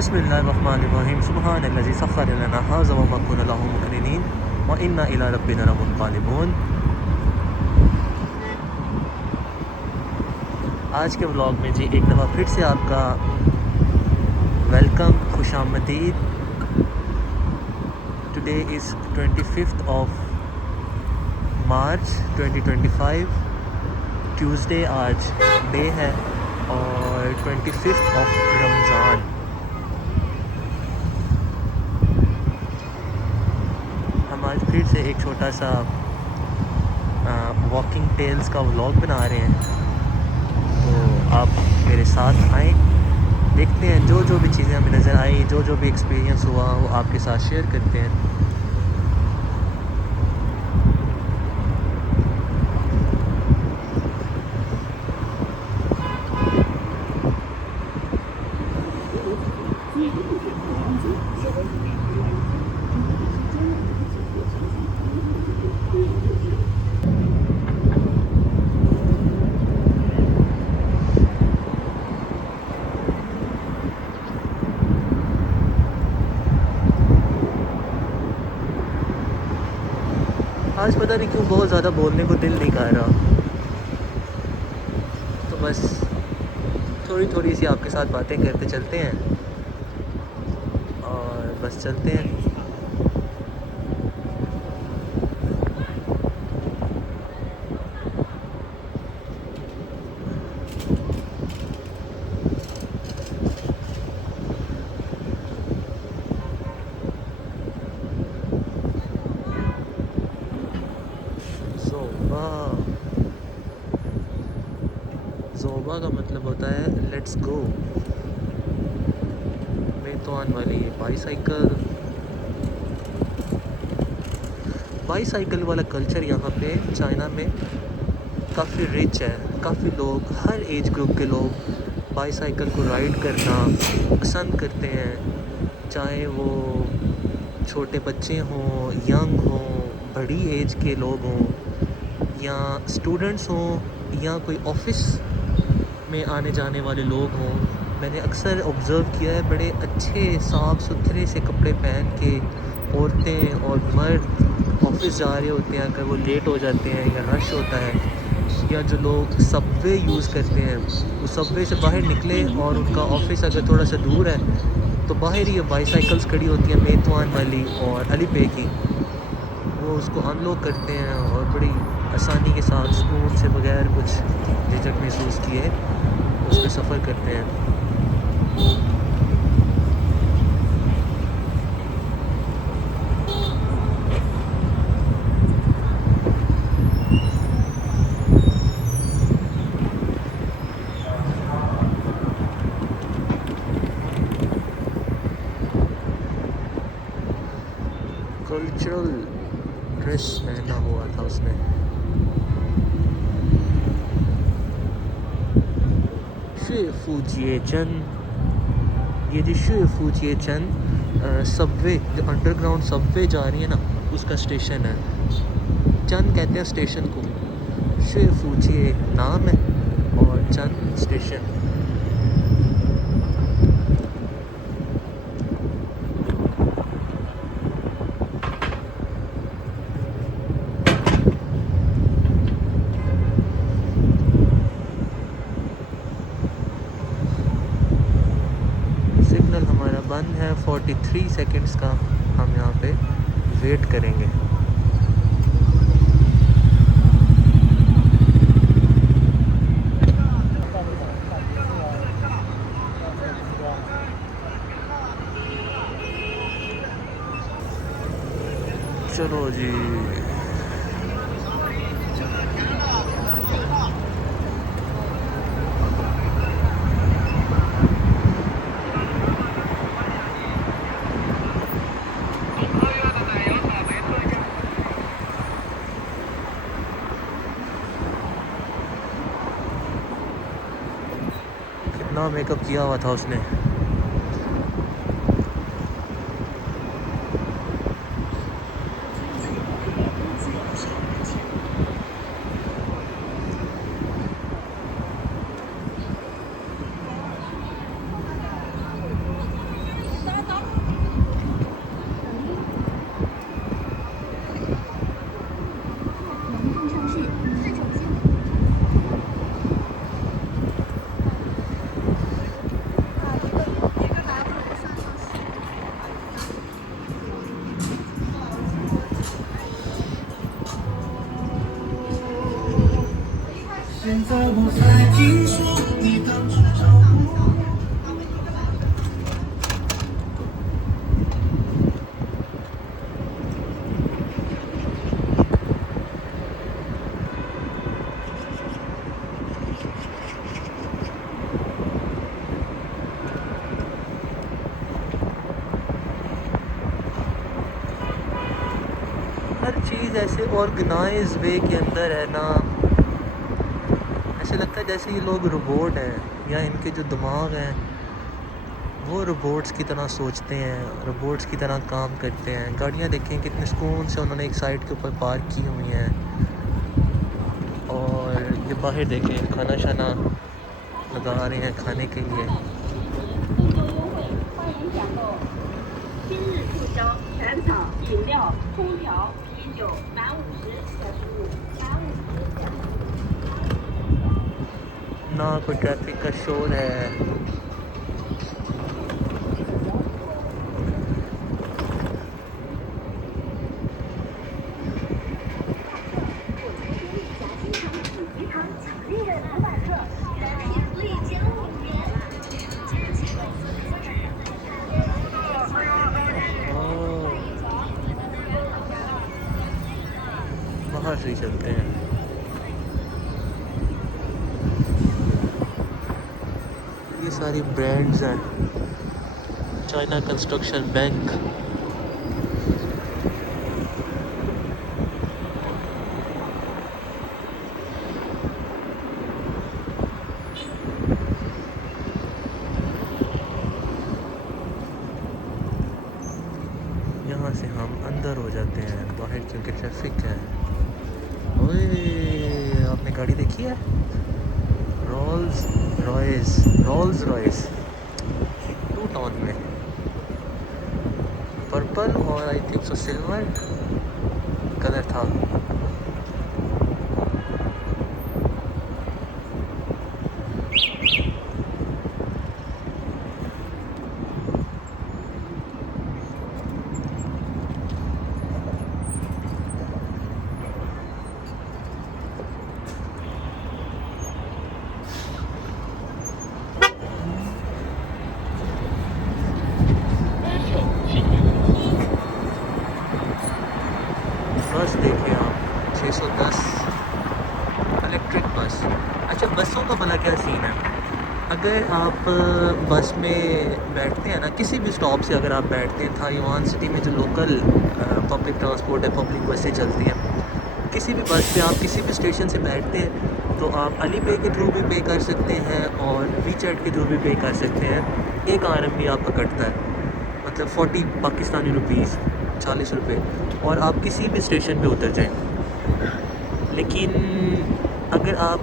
बिस्मिल्लाहिर्रहमानिर्रहीम सुब्हानल्लज़ी सख़्ख़र लना हाज़ा व मा कुन्ना लहू मुक़रिनीन व इन्ना इला रब्बिना लमुनक़लिबून। आज के व्लॉग में जी एक दफ़ा फिर से आपका वेलकम, खुशामदीद। Today is 25th of March 2025 Tuesday आज डे है और 25th ऑफ रमज़ान। हम आज फिर से एक छोटा सा वॉकिंग टेल्स का व्लॉग बना रहे हैं, तो आप मेरे साथ आएँ, देखते हैं जो भी चीज़ें हमें नज़र आई, जो भी एक्सपीरियंस हुआ वो आपके साथ शेयर करते हैं। आज पता नहीं क्यों बहुत ज़्यादा बोलने को दिल नहीं कर रहा, तो बस थोड़ी सी आपके साथ बातें करते चलते हैं और बस चलते हैं। ज़ोबा का मतलब होता है लेट्स गो। मेतवान वाली ये बाईसाइकिल वाला कल्चर यहाँ पे चाइना में काफ़ी रिच है। काफ़ी लोग, हर एज ग्रुप के लोग बाईसाइकिल को राइड करना पसंद करते हैं, चाहे वो छोटे बच्चे हों, यंग हों, बड़ी एज के लोग हों, या स्टूडेंट्स हों, या कोई ऑफिस में आने जाने वाले लोग हों। मैंने अक्सर ऑब्ज़र्व किया है, बड़े अच्छे साफ़ सुथरे से कपड़े पहन के औरतें और मर्द ऑफिस जा रहे होते हैं। अगर वो लेट हो जाते हैं या रश होता है, या जो लोग सबवे यूज़ करते हैं, वो सबवे से बाहर निकले और उनका ऑफिस अगर थोड़ा सा दूर है तो बाहर ही ये बाईसाइकिल्स खड़ी होती हैं, मेतवान वाली और अलीपे की। वो उसको अनलॉक करते हैं और बड़ी आसानी के साथ सुकून से, बगैर कुछ झिझक महसूस किए, उस पर सफ़र करते हैं। कल्चरल ड्रेस पहना हुआ था उसने। फूजिएचन, ये जी फूजिएचन सबवे, जो अंडरग्राउंड सबवे जा रही है ना, उसका स्टेशन है। चन कहते हैं स्टेशन को, फूजिए नाम है और चन स्टेशन। सिग्नल हमारा बंद है, 43 सेकंड्स का हम यहाँ पे वेट करेंगे। चलो जी, कितना मेकअप किया हुआ था उसने। हर चीज़ ऐसे ऑर्गेनाइज वे के अंदर है ना, ऐसे लगता है जैसे ये लोग रोबोट हैं, या इनके जो दिमाग हैं वो रोबोट्स की तरह सोचते हैं, रोबोट्स की तरह काम करते हैं। गाड़ियाँ देखें कितने सुकून से उन्होंने एक साइड के ऊपर पार्क की हुई हैं, और ये बाहर देखें खाना शाना लगा रहे हैं खाने के लिए। ना कोई ट्रैफिक का शोर है। बाहर से ही चलते हैं। ये सारी ब्रांड्स हैं, चाइना कंस्ट्रक्शन बैंक। यहाँ से हम अंदर हो जाते हैं बाहर, क्योंकि ट्रैफिक है। ओए, आपने गाड़ी देखी है? रोल्स रॉयस टू टाउन में, पर्पल और I think so silver colour था। बस देखिए आप, 610 इलेक्ट्रिक बस। अच्छा, बसों का भला क्या सीन है? अगर आप बस में बैठते हैं ना, किसी भी स्टॉप से अगर आप बैठते हैं, ताइवान सिटी में जो लोकल पब्लिक ट्रांसपोर्ट है, पब्लिक बसें चलती हैं, किसी भी बस पे आप किसी भी स्टेशन से बैठते हैं तो आप अली पे के थ्रू भी पे कर सकते हैं और वीचैट के थ्रू भी पे कर सकते हैं। 1 RMB आपका कटता है, मतलब 40 पाकिस्तानी रुपीज़, 40 रुपये, और आप किसी भी स्टेशन पे उतर जाएं। लेकिन अगर आप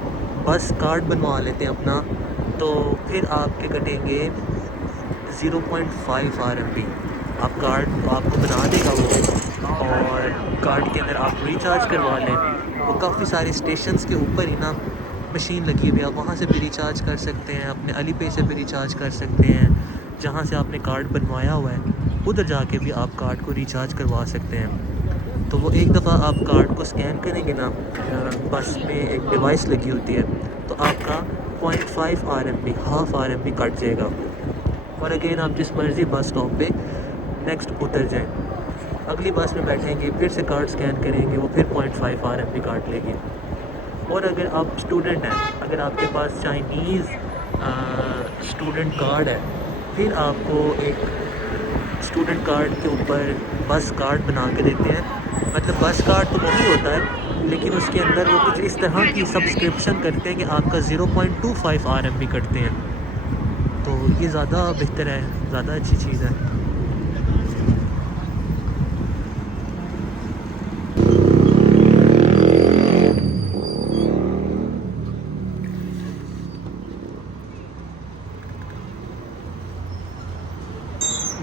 बस कार्ड बनवा लेते हैं अपना, तो फिर आपके कटेंगे 0.5 RMB। आप कार्ड तो आपको बना देगा वो, और कार्ड के अंदर आप रिचार्ज करवा लें। वो काफ़ी सारे स्टेशंस के ऊपर ही ना मशीन लगी हुई है, आप वहाँ से भी रिचार्ज कर सकते हैं, अपने अली पे से भी रिचार्ज कर सकते हैं। जहाँ से आपने कार्ड बनवाया हुआ है उधर जाके भी आप कार्ड को रिचार्ज करवा सकते हैं। तो वो एक दफ़ा आप कार्ड को स्कैन करेंगे ना, बस में एक डिवाइस लगी होती है, तो आपका 0.5 RMB, हाफ RMB कट जाएगा। और अगेन आप जिस मर्ज़ी बस स्टॉप पे नेक्स्ट उतर जाएं, अगली बस में बैठेंगे, फिर से कार्ड स्कैन करेंगे, वो फिर 0.5 RMB काट लेगी। और अगर आप स्टूडेंट हैं, अगर आपके पास चाइनीज़ स्टूडेंट कार्ड है, फिर आपको एक स्टूडेंट कार्ड के ऊपर बस कार्ड बना के देते हैं। मतलब बस कार्ड तो वही होता है, लेकिन उसके अंदर वो कुछ इस तरह की सब्सक्रिप्शन करते हैं कि आपका 0.25 RMB कटते हैं। तो ये ज़्यादा बेहतर है, ज़्यादा अच्छी चीज़ है।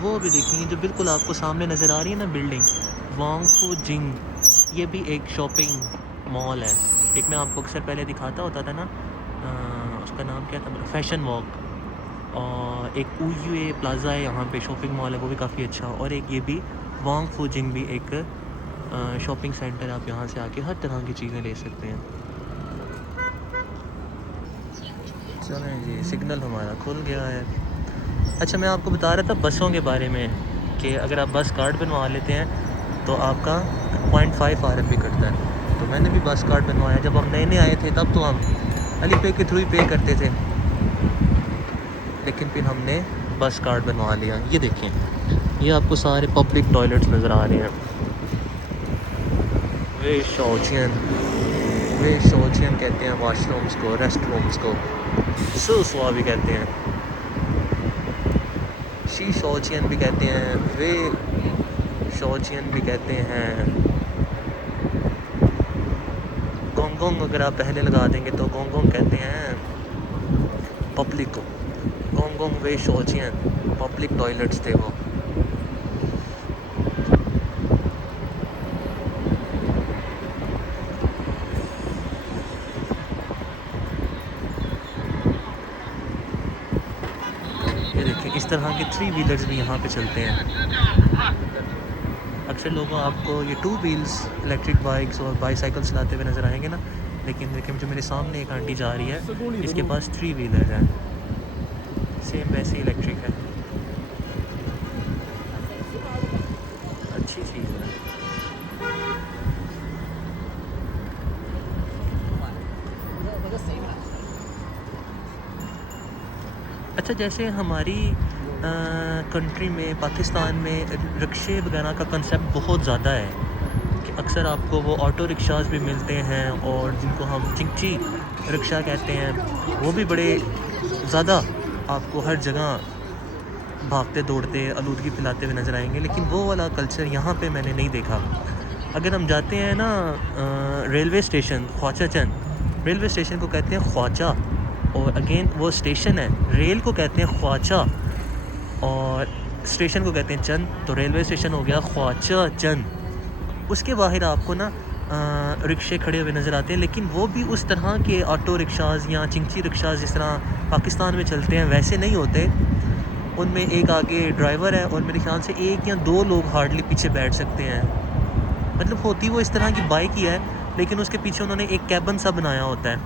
वो भी देखेंगे जो बिल्कुल आपको सामने नज़र आ रही है ना बिल्डिंग, वांगफू जिंग, ये भी एक शॉपिंग मॉल है। एक मैं आपको अक्सर पहले दिखाता होता था ना, उसका नाम क्या था मेरा, फैशन वॉक। और एक उयुए प्लाज़ा है यहाँ पे, शॉपिंग मॉल है, वो भी काफ़ी अच्छा। और एक ये भी वांगफू जिंग भी एक शॉपिंग सेंटर, आप यहाँ से आके हर तरह की चीज़ें ले सकते हैं। चलें जी, सिग्नल हमारा खुल गया है। अच्छा, मैं आपको बता रहा था बसों के बारे में कि अगर आप बस कार्ड बनवा लेते हैं तो आपका 0.5 RMB कटता है। तो मैंने भी बस कार्ड बनवाया, जब हम नए नए आए थे तब तो हम अली पे के थ्रू ही पे करते थे, लेकिन फिर हमने बस कार्ड बनवा लिया। ये देखें, ये आपको सारे पब्लिक टॉयलेट्स नज़र आ रहे हैं। वे शौचियन कहते हैं वाशरूम्स को, रेस्ट रूम्स को। सुसवा भी कहते हैं, शी शौचियन भी कहते हैं, वे शौचियन भी कहते हैं। गोंगोंग अगर आप पहले लगा देंगे तो गोंगोंग कहते हैं पब्लिक को। गोंगोंग वे शौचियन पब्लिक टॉयलेट्स थे वो। ये देखिए इस तरह के 3 व्हीलर्स भी यहाँ पे चलते हैं। अक्सर लोगों आपको ये 2 व्हील्स इलेक्ट्रिक बाइक्स और बाईसाइकिल चलाते हुए नज़र आएंगे ना, लेकिन देखिए जो मेरे सामने एक आंटी जा रही है इसके पास 3 व्हीलर है, सेम वैसे इलेक्ट्रिक है। अच्छी चीज़ है। अच्छा, जैसे हमारी कंट्री में पाकिस्तान में रिक्शे वगैरह का कंसेप्ट बहुत ज़्यादा है कि अक्सर आपको वो ऑटो रिक्शास भी मिलते हैं और जिनको हम चिंची रिक्शा कहते हैं वो भी बड़े ज़्यादा आपको हर जगह भागते दौड़ते आलूदगी फैलाते हुए नज़र आएंगे, लेकिन वो वाला कल्चर यहाँ पे मैंने नहीं देखा। अगर हम जाते हैं ना रेलवे स्टेशन ख्वाजा चंद, रेलवे स्टेशन को कहते हैं ख्वाजा और अगेन वो स्टेशन है, रेल को कहते हैं ख्वाजा और स्टेशन को कहते हैं चंद, तो रेलवे स्टेशन हो गया ख्वाजा चंद। उसके बाहर आपको ना रिक्शे खड़े हुए नज़र आते हैं, लेकिन वो भी उस तरह के ऑटो रिक्शाज़ या चिंची रिक्शाज़ जिस तरह पाकिस्तान में चलते हैं वैसे नहीं होते। उनमें एक आगे ड्राइवर है और मेरे ख्याल से 1 या 2 लोग हार्डली पीछे बैठ सकते हैं। मतलब होती वो इस तरह की बाइक ही है, लेकिन उसके पीछे उन्होंने एक कैबिन सा बनाया होता है,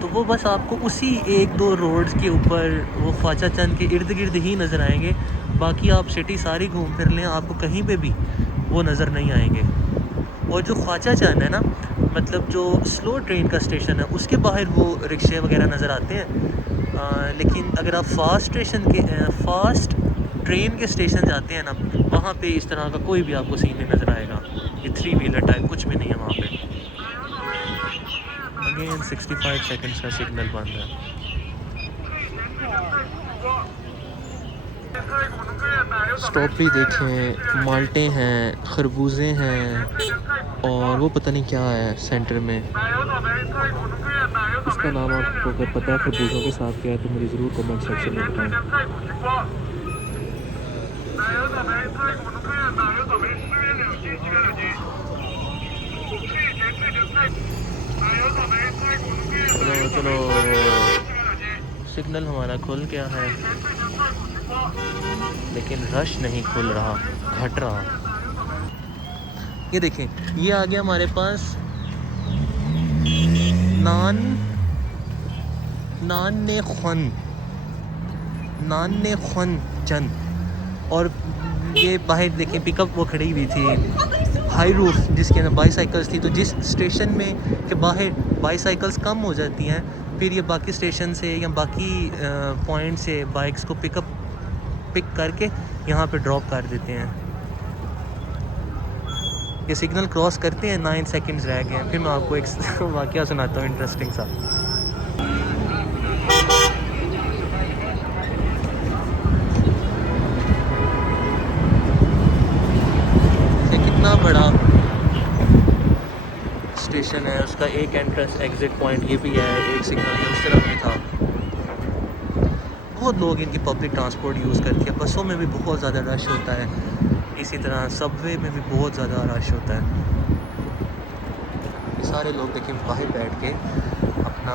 तो वो बस आपको उसी 1-2 रोड्स के ऊपर वो ख्वाजा चंद के इर्द गिर्द ही नज़र आएंगे। बाकी आप सिटी सारी घूम फिर लें आपको कहीं पे भी वो नज़र नहीं आएंगे। और जो ख्वाजा चंद है ना, मतलब जो स्लो ट्रेन का स्टेशन है उसके बाहर वो रिक्शे वगैरह नज़र आते हैं। लेकिन अगर आप फास्ट ट्रेन के स्टेशन जाते हैं ना, वहाँ पे इस तरह का कोई भी आपको सीन नहीं नज़र आएगा। ये 3 व्हीलर टाइप कुछ भी नहीं है वहाँ पे। अगेन 65 सेकंड्स का सिग्नल बंद है। स्ट्रॉबेरी देखें, माल्टे हैं, खरबूजे हैं और वो पता नहीं क्या है सेंटर में, इसका नाम आपको अगर पता है खरबूजों के साथ क्या है तो मुझे ज़रूर कमेंट सेक्शन में बताएं। चलो चलो, सिग्नल हमारा खुल गया है लेकिन रश नहीं खुल रहा, घट रहा। ये देखें, ये आ गया हमारे पास नान ने ख्वन चंद, और ये बाहर देखें पिकअप वो खड़ी हुई थी हाई रूफ जिसके अंदर बाईसाइकिल्स थी। तो जिस स्टेशन में के बाहर बाईसाइकिल्स कम हो जाती हैं, फिर ये बाकी स्टेशन से या बाकी पॉइंट से बाइक्स को पिक करके यहाँ पे ड्रॉप कर देते हैं। ये सिग्नल क्रॉस करते हैं, 9 सेकंड्स रह गए हैं। फिर मैं आपको एक वाकया सुनाता हूँ इंटरेस्टिंग सा। कितना बड़ा स्टेशन है, उसका एक एंट्रेंस एग्जिट पॉइंट ये भी है, एक सिग्नल के उस तरफ भी था। बहुत लोग इनकी पब्लिक ट्रांसपोर्ट यूज़ करते हैं, बसों में भी बहुत ज़्यादा रश होता है, इसी तरह सबवे में भी बहुत ज़्यादा रश होता है। सारे लोग देखिए बाहर बैठ के अपना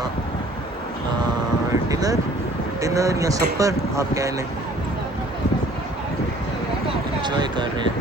डिनर या सफ़र आप कह लें एंजॉय कर रहे हैं।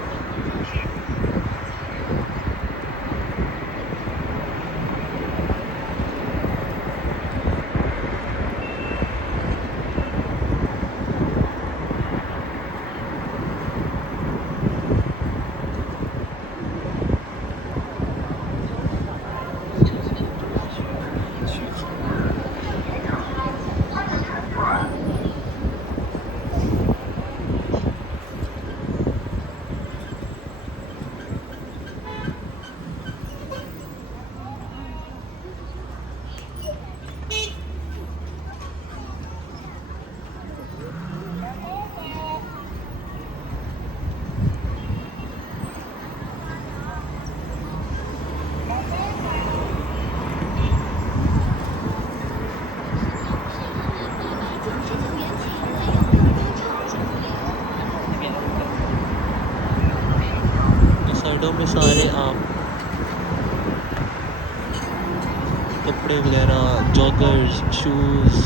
में सारे आप कपड़े वगैरह, जॉगर्स, शूज़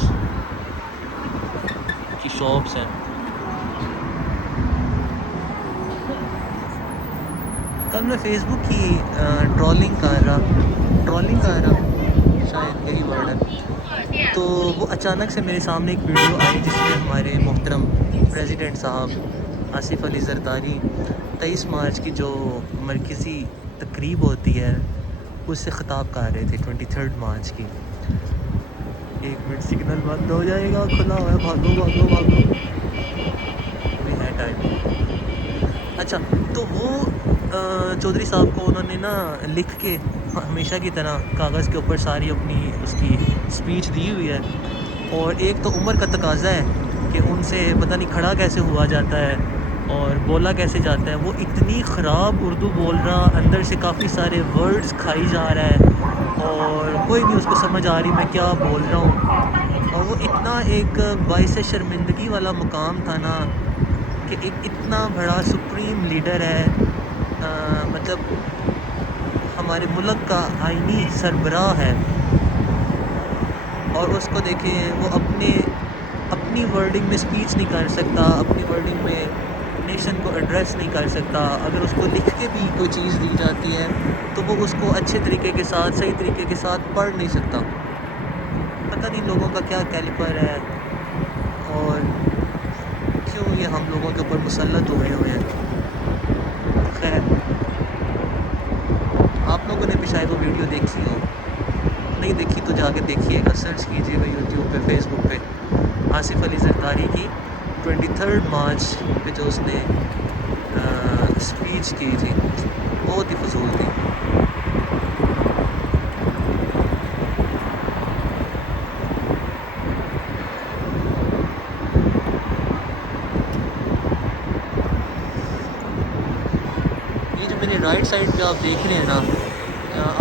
की शॉप्स हैं। कल मैं फेसबुक की ट्रॉलिंग कर रहा शायद यही वर्ड है, तो वो अचानक से मेरे सामने एक वीडियो आई जिसमें हमारे मोहतरम प्रेसिडेंट साहब आसिफ अली ज़रदारी 23 मार्च की जो मरकज़ी तकरीब होती है उससे ख़िताब कर रहे थे 23 मार्च की। 1 मिनट सिग्नल बंद हो जाएगा, खुला हुआ है, भागो भागो भागो, अभी है टाइम। अच्छा, तो वो चौधरी साहब को उन्होंने ना लिख के हमेशा की तरह कागज़ के ऊपर सारी अपनी उसकी स्पीच दी हुई है, और एक तो उम्र का तकाज़ा है कि उनसे पता नहीं खड़ा कैसे हुआ जाता है और बोला कैसे जाता है। वो इतनी ख़राब उर्दू बोल रहा, अंदर से काफ़ी सारे वर्ड्स खाई जा रहा है और कोई नहीं उसको समझ आ रही मैं क्या बोल रहा हूँ। और वो इतना एक बाइस शर्मिंदगी वाला मुकाम था ना कि एक इतना बड़ा सुप्रीम लीडर है, मतलब हमारे मुल्क का आईनी सरबराह है, और उसको देखें वो अपनी वर्डिंग में स्पीच नहीं कर सकता, अपनी वर्डिंग में नेशन को एड्रेस नहीं कर सकता। अगर उसको लिख के भी कोई चीज़ दी जाती है तो वो उसको अच्छे तरीके के साथ, सही तरीके के साथ पढ़ नहीं सकता। पता नहीं लोगों का क्या कैलिपर है और क्यों ये हम लोगों के ऊपर मुसल्लत हुए हैं। खैर, आप लोगों ने भी शायद वो वीडियो देखी हो, नहीं देखी तो जाके देखिएगा, सर्च कीजिएगा यूट्यूब पे, फेसबुक पे, आसिफ अली ज़रदारी की 23 मार्च पे जो उसने स्पीच की थी, बहुत ही फजूल थी। ये जो मेरे राइट साइड पे आप देख रहे हैं ना,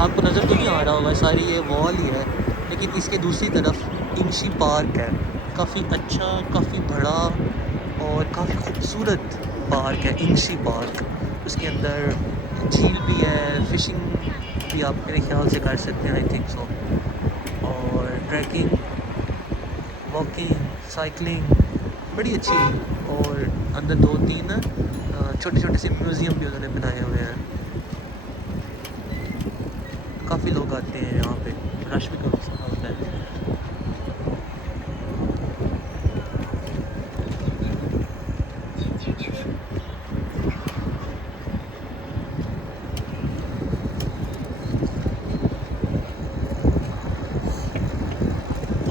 आपको नज़र तो नहीं आ रहा होगा, सारी ये वॉल ही है, लेकिन इसके दूसरी तरफ इंशी पार्क है, काफ़ी अच्छा, काफ़ी बड़ा और काफ़ी खूबसूरत पार्क है इंशी पार्क। उसके अंदर झील भी है, फ़िशिंग भी आप मेरे ख्याल से कर सकते हैं, आई थिंक सो, और ट्रैकिंग, वॉकिंग, साइकिलिंग बड़ी अच्छी। और अंदर 2-3 छोटे छोटे से म्यूज़ियम भी उन्होंने बनाए हुए हैं। काफ़ी लोग आते हैं यहाँ पे, रश भी काफ़ी होता है।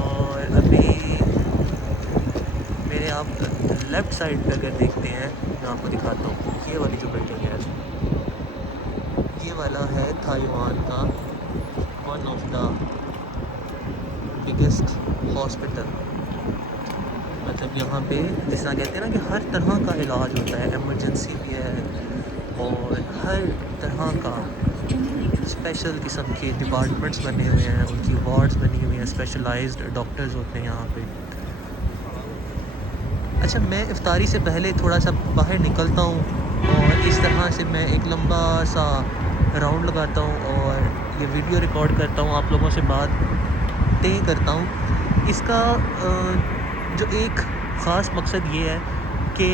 और अभी मेरे आप लेफ़्ट साइड पे अगर देखते हैं, मैं आपको दिखाता हूँ, ये वाली जो बिल्डिंग है, ये वाला है ताइवान का one of the biggest hospital. मतलब यहाँ पे जिस तरह कहते हैं ना कि हर तरह का इलाज होता है, एमरजेंसी भी है और हर तरह का स्पेशल किस्म के डिपार्टमेंट्स बने हुए हैं, उनकी वार्ड्स बनी हुई हैं, स्पेशलाइज्ड डॉक्टर्स होते हैं यहाँ पे। अच्छा, मैं इफ्तारी से पहले थोड़ा सा बाहर निकलता हूँ और इस तरह से मैं एक लंबा सा राउंड लगाता हूँ और ये वीडियो रिकॉर्ड करता हूँ, आप लोगों से बात तय करता हूँ। इसका जो एक ख़ास मकसद ये है कि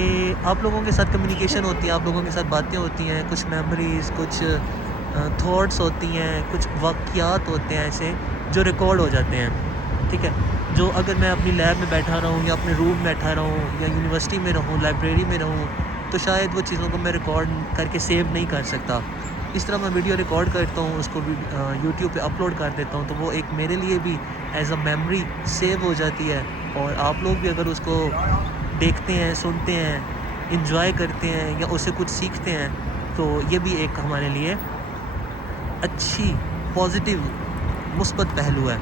आप लोगों के साथ कम्युनिकेशन होती है, आप लोगों के साथ बातें होती हैं, कुछ मेमोरीज़, कुछ थॉट्स होती हैं, कुछ वाक़यात होते हैं ऐसे जो रिकॉर्ड हो जाते हैं, ठीक है। जो अगर मैं अपनी लैब में बैठा रहूँ या अपने रूम में बैठा रहूँ या यूनिवर्सिटी में रहूँ, लाइब्रेरी में रहूँ, तो शायद वो चीज़ों को मैं रिकॉर्ड करके सेव नहीं कर सकता। इस तरह मैं वीडियो रिकॉर्ड करता हूँ, उसको भी यूट्यूब पे अपलोड कर देता हूँ, तो वो एक मेरे लिए भी एज़ अ मेमोरी सेव हो जाती है। और आप लोग भी अगर उसको देखते हैं, सुनते हैं, इंजॉय करते हैं या उससे कुछ सीखते हैं, तो ये भी एक हमारे लिए अच्छी पॉजिटिव मुस्बत पहलू है।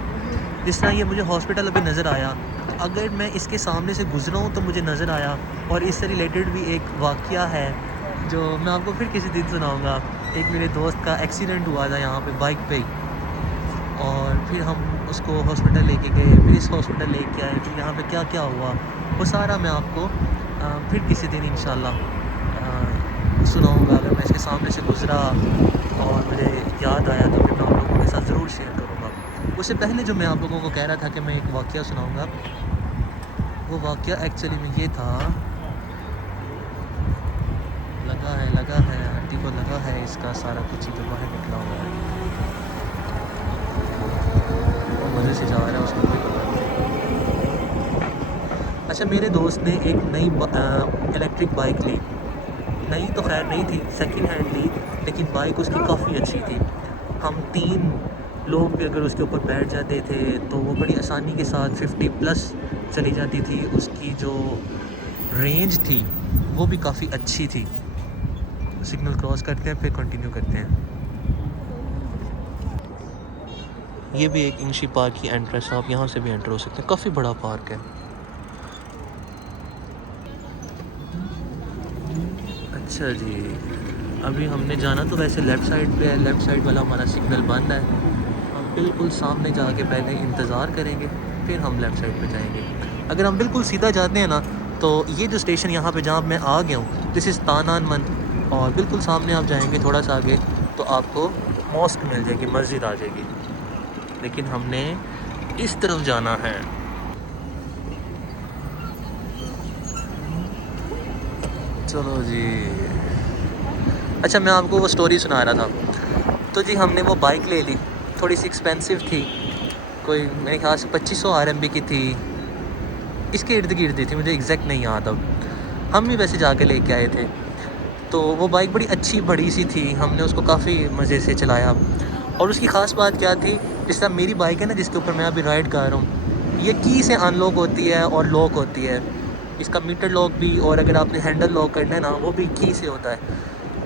जिस तरह ये मुझे हॉस्पिटल अभी नज़र आया, तो अगर मैं इसके सामने से गुज़रा हूँ तो मुझे नज़र आया, और इससे रिलेटेड भी एक वाक़या है जो मैं आपको फिर किसी दिन सुनाऊँगा। एक मेरे दोस्त का एक्सीडेंट हुआ था यहाँ पे बाइक पे ही, और फिर हम उसको हॉस्पिटल लेके गए, फिर इस हॉस्पिटल लेके आए, फिर यहाँ पे क्या क्या हुआ वो सारा मैं आपको फिर किसी दिन इंशाल्लाह सुनाऊँगा, अगर मैं के सामने से गुज़रा और मुझे याद आया, तो फिर मैं आप लोगों के साथ ज़रूर शेयर करूँगा। उससे पहले जो मैं आप लोगों को कह रहा था कि मैं एक वाक़या सुनाऊँगा, वो वाक़या एक्चुअली में ये था। लगा है आंटी को, लगा है इसका सारा कुछ ही तो बाहर निकला हुआ है। वो मज़े से जा रहा है, उसको कोई पता नहीं। अच्छा, मेरे दोस्त ने एक नई इलेक्ट्रिक बाइक ली। नई तो खैर नहीं थी, सेकंड हैंड ली, लेकिन बाइक उसकी काफ़ी अच्छी थी। हम 3 लोग भी अगर उसके ऊपर बैठ जाते थे तो वो बड़ी आसानी के साथ 50 प्लस चली जाती थी। उसकी जो रेंज थी वो भी काफ़ी अच्छी थी। सिग्नल क्रॉस करते हैं, फिर कंटिन्यू करते हैं। ये भी एक इंशी पार्क की एंट्रेंस है, आप यहाँ से भी एंटर हो सकते हैं। काफ़ी बड़ा पार्क है। अच्छा जी, अभी हमने जाना तो वैसे लेफ़्ट साइड पे है। लेफ़्ट साइड वाला हमारा सिग्नल बंद है। हम बिल्कुल सामने जाके पहले इंतज़ार करेंगे, फिर हम लेफ़्ट साइड पे जाएंगे। अगर हम बिल्कुल सीधा जाते हैं ना, तो ये जो स्टेशन यहाँ पे जहाँ मैं आ गया हूँ, दिस इज़ तानानमन, और बिल्कुल सामने आप जाएंगे थोड़ा सा आगे तो आपको मॉस्क मिल जाएगी, मस्जिद आ जाएगी। लेकिन हमने इस तरफ जाना है। चलो जी। अच्छा, मैं आपको वो स्टोरी सुना रहा था। तो जी हमने वो बाइक ले ली, थोड़ी सी एक्सपेंसिव थी, कोई मेरे ख्याल से 2500 RMB की थी, इसके इर्द गिर्द थी, मुझे एग्जैक्ट नहीं याद अब। हम भी वैसे जाके लेके आए थे। तो वो बाइक बड़ी अच्छी बड़ी सी थी, हमने उसको काफ़ी मज़े से चलाया। और उसकी ख़ास बात क्या थी, जिस तरह मेरी बाइक है ना, जिसके ऊपर मैं अभी राइड कर रहा हूँ, ये की से अनलॉक होती है और लॉक होती है। इसका मीटर लॉक भी, और अगर आपने हैंडल लॉक करना है ना, वो भी की से होता है।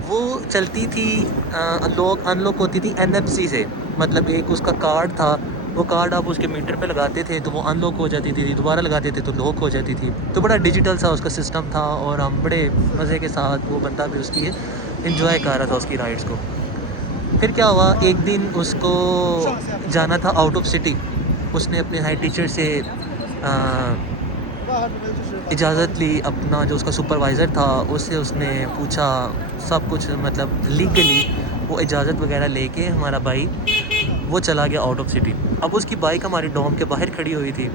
वो चलती थी, अनलॉक होती थी NFC से, मतलब एक उसका कार्ड था, वो कार्ड आप उसके मीटर पे लगाते थे तो वो अनलॉक हो जाती थी, दोबारा लगाते थे तो लॉक हो जाती थी। तो बड़ा डिजिटल सा उसका सिस्टम था, और हम बड़े मज़े के साथ, वो बंदा भी उसकी एंजॉय कर रहा था उसकी राइड्स को। फिर क्या हुआ, एक दिन उसको जाना था आउट ऑफ सिटी। उसने अपने हाई टीचर से इजाज़त ली, अपना जो उसका सुपरवाइज़र था उससे उसने पूछा, सब कुछ मतलब लीगली वो इजाज़त वगैरह लेके हमारा भाई वो चला गया आउट ऑफ सिटी। अब उसकी बाइक हमारी डॉम के बाहर खड़ी हुई थी।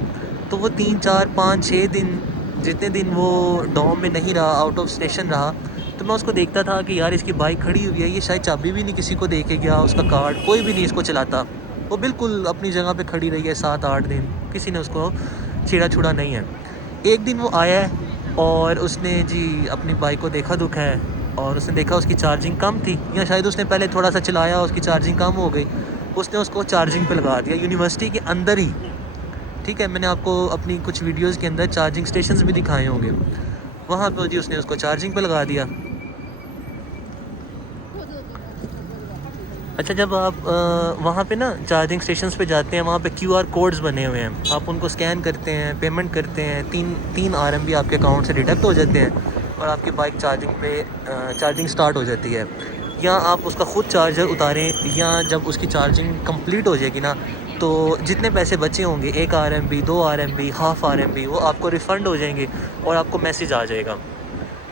तो वो 3 4 5 6 दिन, जितने दिन वो डॉम में नहीं रहा, आउट ऑफ स्टेशन रहा, तो मैं उसको देखता था कि यार इसकी बाइक खड़ी हुई है, ये शायद चाबी भी नहीं किसी को दे के गया, उसका कार्ड कोई भी नहीं इसको चलाता, वो बिल्कुल अपनी जगह पे खड़ी रही है 7 8 दिन, किसी ने उसको छेड़ा छुड़ा नहीं है। एक दिन वो आया है और उसने जी अपनी बाइक को देखा दुखा है, और उसने देखा उसकी चार्जिंग कम थी, या शायद उसने पहले थोड़ा सा चलाया, उसकी चार्जिंग कम हो गई, उसने उसको चार्जिंग पे लगा दिया यूनिवर्सिटी के अंदर ही। ठीक है, मैंने आपको अपनी कुछ वीडियोस के अंदर चार्जिंग स्टेशंस भी दिखाए होंगे, वहाँ पे जी उसने उसको चार्जिंग पे लगा दिया। अच्छा, जब आप वहाँ पे ना चार्जिंग स्टेशंस पे जाते हैं, वहाँ पे QR कोड्स बने हुए हैं, आप उनको स्कैन करते हैं, पेमेंट करते हैं, 3 RMB आपके अकाउंट से डिडक्ट हो जाते हैं, और आपकी बाइक चार्जिंग स्टार्ट हो जाती है। या आप उसका ख़ुद चार्जर उतारें, या जब उसकी चार्जिंग कंप्लीट हो जाएगी ना, तो जितने पैसे बचे होंगे, 1 RMB 2 RMB हाफ़ RMB, वो आपको रिफ़ंड हो जाएंगे और आपको मैसेज आ जाएगा।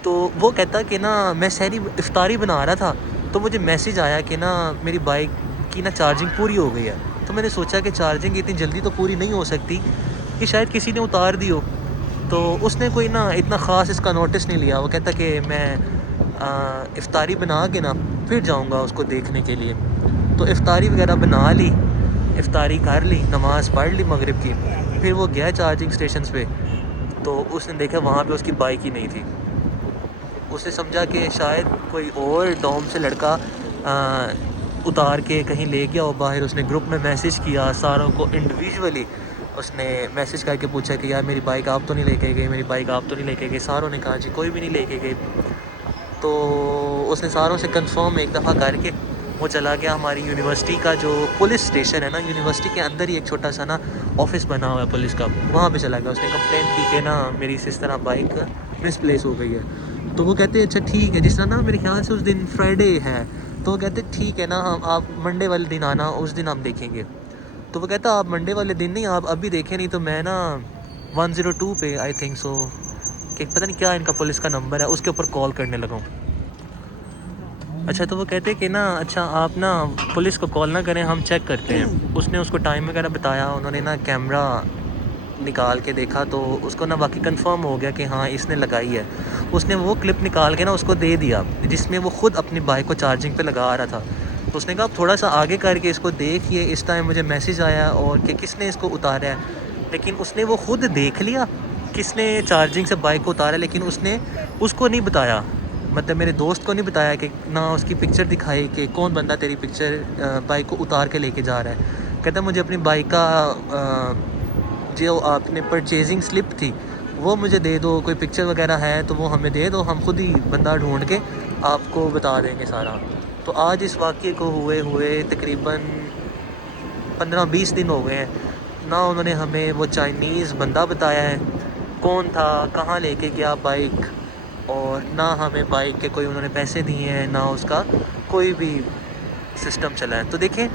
तो वो कहता कि ना मैं सहरी इफ्तारी बना रहा था, तो मुझे मैसेज आया कि ना मेरी बाइक की ना चार्जिंग पूरी हो गई है। तो मैंने सोचा कि चार्जिंग इतनी जल्दी तो पूरी नहीं हो सकती, कि शायद किसी ने उतार दी हो। तो उसने कोई ना इतना ख़ास इसका नोटिस नहीं लिया। वो कहता कि मैं इफ्तारी बना के ना फिर जाऊंगा उसको देखने के लिए। तो इफ्तारी वगैरह बना ली, इफ्तारी कर ली, नमाज़ पढ़ ली मगरिब की, फिर वो गया चार्जिंग स्टेशन पे। तो उसने देखा वहाँ पे उसकी बाइक ही नहीं थी। उसने समझा कि शायद कोई और डॉम से लड़का उतार के कहीं ले गया हो बाहर। उसने ग्रुप में मैसेज किया सारों को इंडिविजुअली, उसने मैसेज करके पूछा कि यार मेरी बाइक आप तो नहीं लेके गए, मेरी बाइक आप तो नहीं लेके गए। सारों ने कहा जी कोई भी नहीं लेके गए। तो उसने सारों से कंफर्म एक दफ़ा करके वो चला गया हमारी यूनिवर्सिटी का जो पुलिस स्टेशन है ना, यूनिवर्सिटी के अंदर ही एक छोटा सा ना ऑफिस बना हुआ है पुलिस का, वहाँ पे चला गया। उसने कंप्लेंट की कि ना मेरी इस तरह बाइक मिसप्लेस हो गई है। तो वो कहते अच्छा ठीक है, जिस तरह ना मेरे ख्याल से उस दिन फ्राइडे है, तो वो कहते ठीक है ना, हम आप मंडे वाले दिन आना, उस दिन हम देखेंगे। तो वो कहता आप मंडे वाले दिन नहीं, आप अभी देखें, नहीं तो मैं ना 102 पे आई थिंक सो कि पता नहीं क्या इनका पुलिस का नंबर है, उसके ऊपर कॉल करने लगा हूँ। अच्छा तो वो कहते कि ना अच्छा आप ना पुलिस को कॉल ना करें, हम चेक करते हैं। उसने उसको टाइम वगैरह बताया, उन्होंने ना कैमरा निकाल के देखा तो उसको ना बाकी कंफर्म हो गया कि हाँ इसने लगाई है। उसने वो क्लिप निकाल के ना उसको दे दिया जिसमें वो ख़ुद अपनी बाइक को चार्जिंग पे लगा रहा था। तो उसने कहा आप थोड़ा सा आगे करके इसको देखिए, इस टाइम मुझे मैसेज आया और कि किसने इसको उतारा है। लेकिन उसने वो ख़ुद देख लिया किसने चार्जिंग से बाइक को उतारा, लेकिन उसने उसको नहीं बताया, मतलब मेरे दोस्त को नहीं बताया कि ना उसकी पिक्चर दिखाई कि कौन बंदा तेरी पिक्चर बाइक को उतार के लेके जा रहा है। कहता मुझे अपनी बाइक का जो आपने परचेजिंग स्लिप थी वो मुझे दे दो, कोई पिक्चर वगैरह है तो वो हमें दे दो, हम खुद ही बंदा ढूंढ के आपको बता देंगे सारा। तो आज इस वाक़ये को हुए हुए तकरीबन 15-20 दिन हो गए हैं, ना उन्होंने हमें वो चाइनीज़ बंदा बताया है कौन था, कहाँ लेके गया बाइक, और ना हमें बाइक के कोई उन्होंने पैसे दिए हैं, ना उसका कोई भी सिस्टम चला है। तो देखें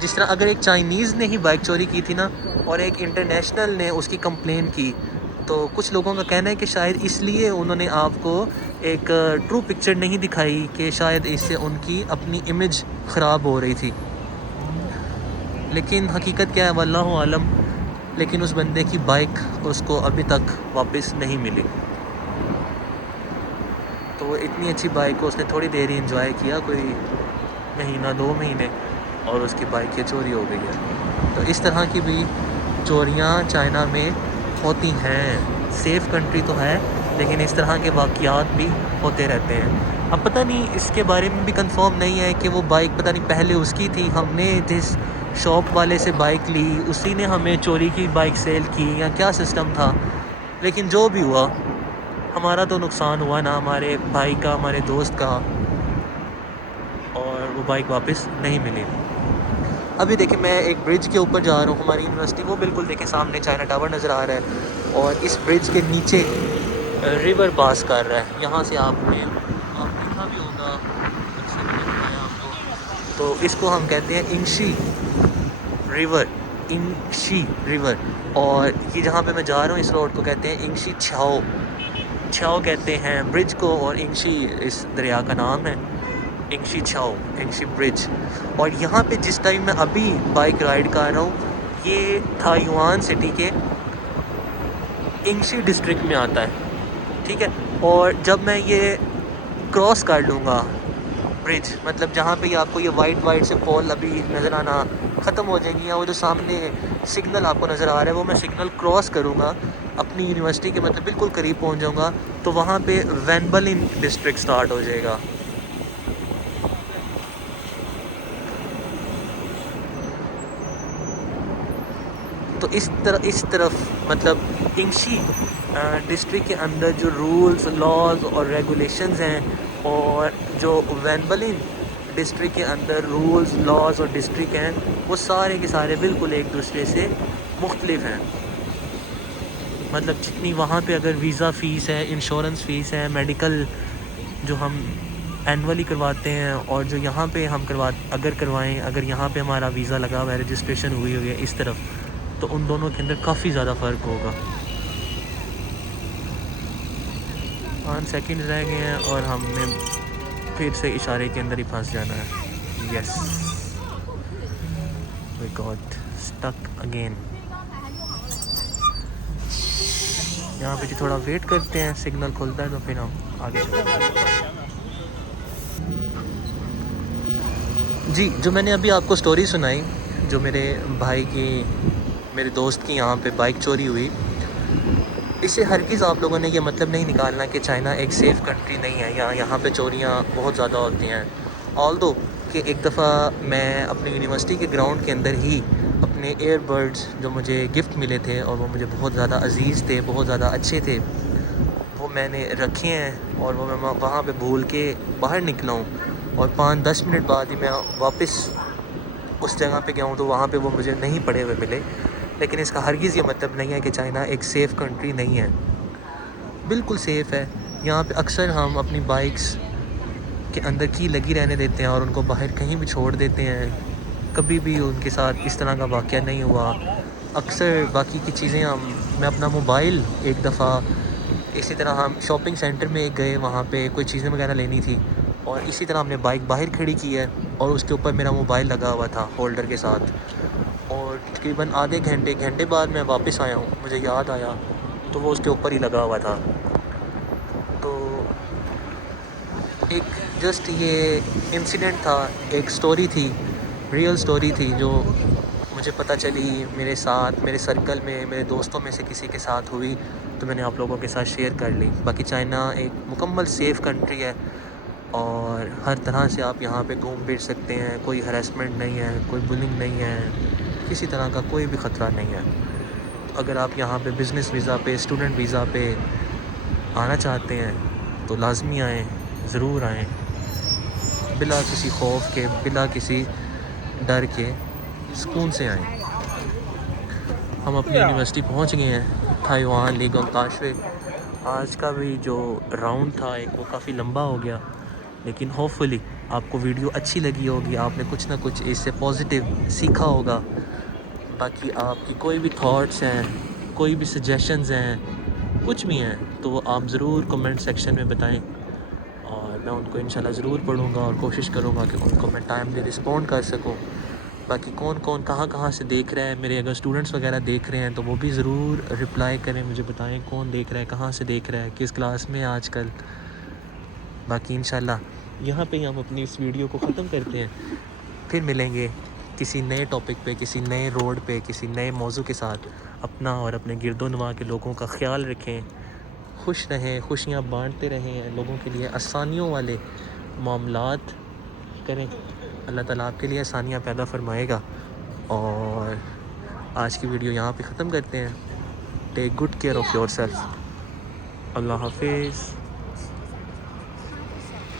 जिस तरह अगर एक चाइनीज़ ने ही बाइक चोरी की थी ना और एक इंटरनेशनल ने उसकी कंप्लेन की, तो कुछ लोगों का कहना है कि शायद इसलिए उन्होंने आपको एक ट्रू पिक्चर नहीं दिखाई कि शायद इससे उनकी अपनी इमेज ख़राब हो रही थी। लेकिन हकीकत क्या है वल्लाहु आलम। लेकिन उस बंदे की बाइक उसको अभी तक वापस नहीं मिली। तो वो इतनी अच्छी बाइक को उसने थोड़ी देर ही इंजॉय किया, कोई महीना 2 महीने, और उसकी बाइक ये चोरी हो गई है। तो इस तरह की भी चोरियां चाइना में होती हैं। सेफ़ कंट्री तो है लेकिन इस तरह के वाक़यात भी होते रहते हैं। अब पता नहीं इसके बारे में भी कंफर्म नहीं है कि वो बाइक पता नहीं पहले उसकी थी, हमने जिस शॉप वाले से बाइक ली उसी ने हमें चोरी की बाइक सेल की, या क्या सिस्टम था। लेकिन जो भी हुआ हमारा तो नुकसान हुआ ना, हमारे भाई का, हमारे दोस्त का, और वो बाइक वापस नहीं मिली। अभी देखिए मैं एक ब्रिज के ऊपर जा रहा हूँ, हमारी यूनिवर्सिटी, वो बिल्कुल देखिए सामने चाइना टावर नज़र आ रहा है और इस ब्रिज के नीचे रिवर पास कर रहा है। यहाँ से आपने आप देखा भी होगा, अक्सर मैंने बताया आपको, तो इसको हम कहते हैं इंशी रिवर, इंशी रिवर। और ये जहाँ पे मैं जा रहा हूँ इस रोड को कहते हैं इंशी छाओ, छाओ कहते हैं ब्रिज को, और इंशी इस दरिया का नाम है। इंशी छाओ, इंशी ब्रिज। और यहाँ पे जिस टाइम मैं अभी बाइक राइड कर रहा हूँ ये ताइवान सिटी के इंशी डिस्ट्रिक्ट में आता है, ठीक है। और जब मैं ये क्रॉस कर लूँगा ब्रिज, मतलब जहाँ पे आपको ये वाइट से पोल अभी नज़र आना ख़त्म हो जाएंगी, या वो जो सामने सिग्नल आपको नज़र आ रहा है वो मैं सिग्नल क्रॉस करूँगा, अपनी यूनिवर्सिटी के मतलब बिल्कुल करीब पहुँच जाऊँगा, तो वहाँ पे वैनबलिन डिस्ट्रिक्ट स्टार्ट हो जाएगा। तो इस तरफ मतलब इंशी डिस्ट्रिक्ट के अंदर जो रूल्स लॉज और रेगुलेशंस हैं, और जो वैनबलिन डिस्ट्रिक्ट के अंदर रूल्स लॉज और डिस्ट्रिक्ट हैं, वो सारे के सारे बिल्कुल एक दूसरे से मुख्तलिफ हैं। मतलब जितनी वहाँ पे अगर वीज़ा फ़ीस है, इंश्योरेंस फ़ीस है, मेडिकल जो हम एनुअली करवाते हैं, और जो यहाँ पे हम अगर करवाएं, अगर यहाँ पे हमारा वीज़ा लगा हुआ है, रजिस्ट्रेशन हुई है इस तरफ, तो उन दोनों के अंदर काफ़ी ज़्यादा फ़र्क होगा। 5 सेकंड रह गए हैं और हमने फिर से इशारे के अंदर ही फंस जाना है। Yes, we got stuck again. यहाँ पे जी थोड़ा वेट करते हैं, सिग्नल खुलता है तो फिर हम आगे चलते हैं। जी, जो मैंने अभी आपको स्टोरी सुनाई, जो मेरे भाई की, मेरे दोस्त की यहाँ पे बाइक चोरी हुई, इससे हरगिज़ आप लोगों ने ये मतलब नहीं निकालना कि चाइना एक सेफ़ कंट्री नहीं है, या यहाँ पे चोरियाँ बहुत ज़्यादा होती हैं। ऑल्दो कि एक दफ़ा मैं अपनी यूनिवर्सिटी के ग्राउंड के अंदर ही अपने एयरबड्स जो मुझे गिफ्ट मिले थे और वो मुझे बहुत ज़्यादा अज़ीज़ थे, बहुत ज़्यादा अच्छे थे, वो मैंने रखे हैं, और वो मैं वहाँ पे भूल के बाहर निकला हूँ, और 5-10 मिनट बाद ही मैं वापस उस जगह पे गया हूँ, तो वहाँ पे वो मुझे नहीं पड़े हुए मिले। लेकिन इसका हरगिज़ ये मतलब नहीं है कि चाइना एक सेफ़ कंट्री नहीं है, बिल्कुल सेफ़ है। यहाँ पे अक्सर हम अपनी बाइक्स के अंदर की लगी रहने देते हैं और उनको बाहर कहीं भी छोड़ देते हैं, कभी भी उनके साथ इस तरह का वाक़या नहीं हुआ। अक्सर बाकी की चीज़ें मैं अपना मोबाइल एक दफ़ा इसी तरह हम शॉपिंग सेंटर में गए, वहाँ पे कोई चीज़ें वगैरह लेनी थी, और इसी तरह हमने बाइक बाहर खड़ी की है और उसके ऊपर मेरा मोबाइल लगा हुआ था होल्डर के साथ। और तकरीबन आधे घंटे बाद मैं वापस आया हूँ, मुझे याद आया तो वो उसके ऊपर ही लगा हुआ था। तो एक जस्ट ये इंसिडेंट था, एक स्टोरी थी, रियल स्टोरी थी जो मुझे पता चली मेरे साथ, मेरे सर्कल में, मेरे दोस्तों में से किसी के साथ हुई, तो मैंने आप लोगों के साथ शेयर कर ली। बाकी चाइना एक मुकम्मल सेफ़ कंट्री है और हर तरह से आप यहाँ पे घूम फिर सकते हैं। कोई हरासमेंट नहीं है, कोई बुलिंग नहीं है, किसी तरह का कोई भी ख़तरा नहीं है। तो अगर आप यहाँ पे बिज़नेस वीज़ा पे, स्टूडेंट वीज़ा पे आना चाहते हैं तो लाजमी आएँ, ज़रूर आएँ, बिला किसी खौफ के, बिला किसी डर के, सुकून से आएँ। हम अपनी यूनिवर्सिटी पहुंच गए हैं, ताइवान ली गंगताशवे। आज का भी जो राउंड था एक, वो काफ़ी लंबा हो गया, लेकिन होपफुली आपको वीडियो अच्छी लगी होगी, आपने कुछ ना कुछ इससे पॉजिटिव सीखा होगा। बाकी आपकी कोई भी थॉट्स हैं, कोई भी सजेशंस हैं, कुछ भी हैं, तो वो आप ज़रूर कमेंट सेक्शन में बताएं और मैं उनको इंशाल्लाह ज़रूर पढ़ूँगा और कोशिश करूँगा कि उनको मैं टाइमली रिस्पॉन्ड कर सकूँ। बाकी कौन कौन कहाँ से देख रहा है, मेरे अगर स्टूडेंट्स वगैरह देख रहे हैं तो वो भी ज़रूर रिप्लाई करें, मुझे बताएं कौन देख रहा है, कहाँ से देख रहा है, किस क्लास में आजकल। बाकी इंशाल्लाह यहाँ पे ही हम अपनी इस वीडियो को ख़त्म करते हैं, फिर मिलेंगे किसी नए टॉपिक पे, किसी नए रोड पे, किसी नए मौजू के साथ। अपना और अपने गिरदोनवा के लोगों का ख्याल रखें, खुश रहें, खुशियाँ बांटते रहें, लोगों के लिए आसानियों वाले मामलात करें। अल्लाह ताला आपके लिए आसानियाँ पैदा फरमाएगा। और आज की वीडियो यहाँ पे ख़त्म करते हैं। Take good care of yourself. अल्लाह हाफिज़।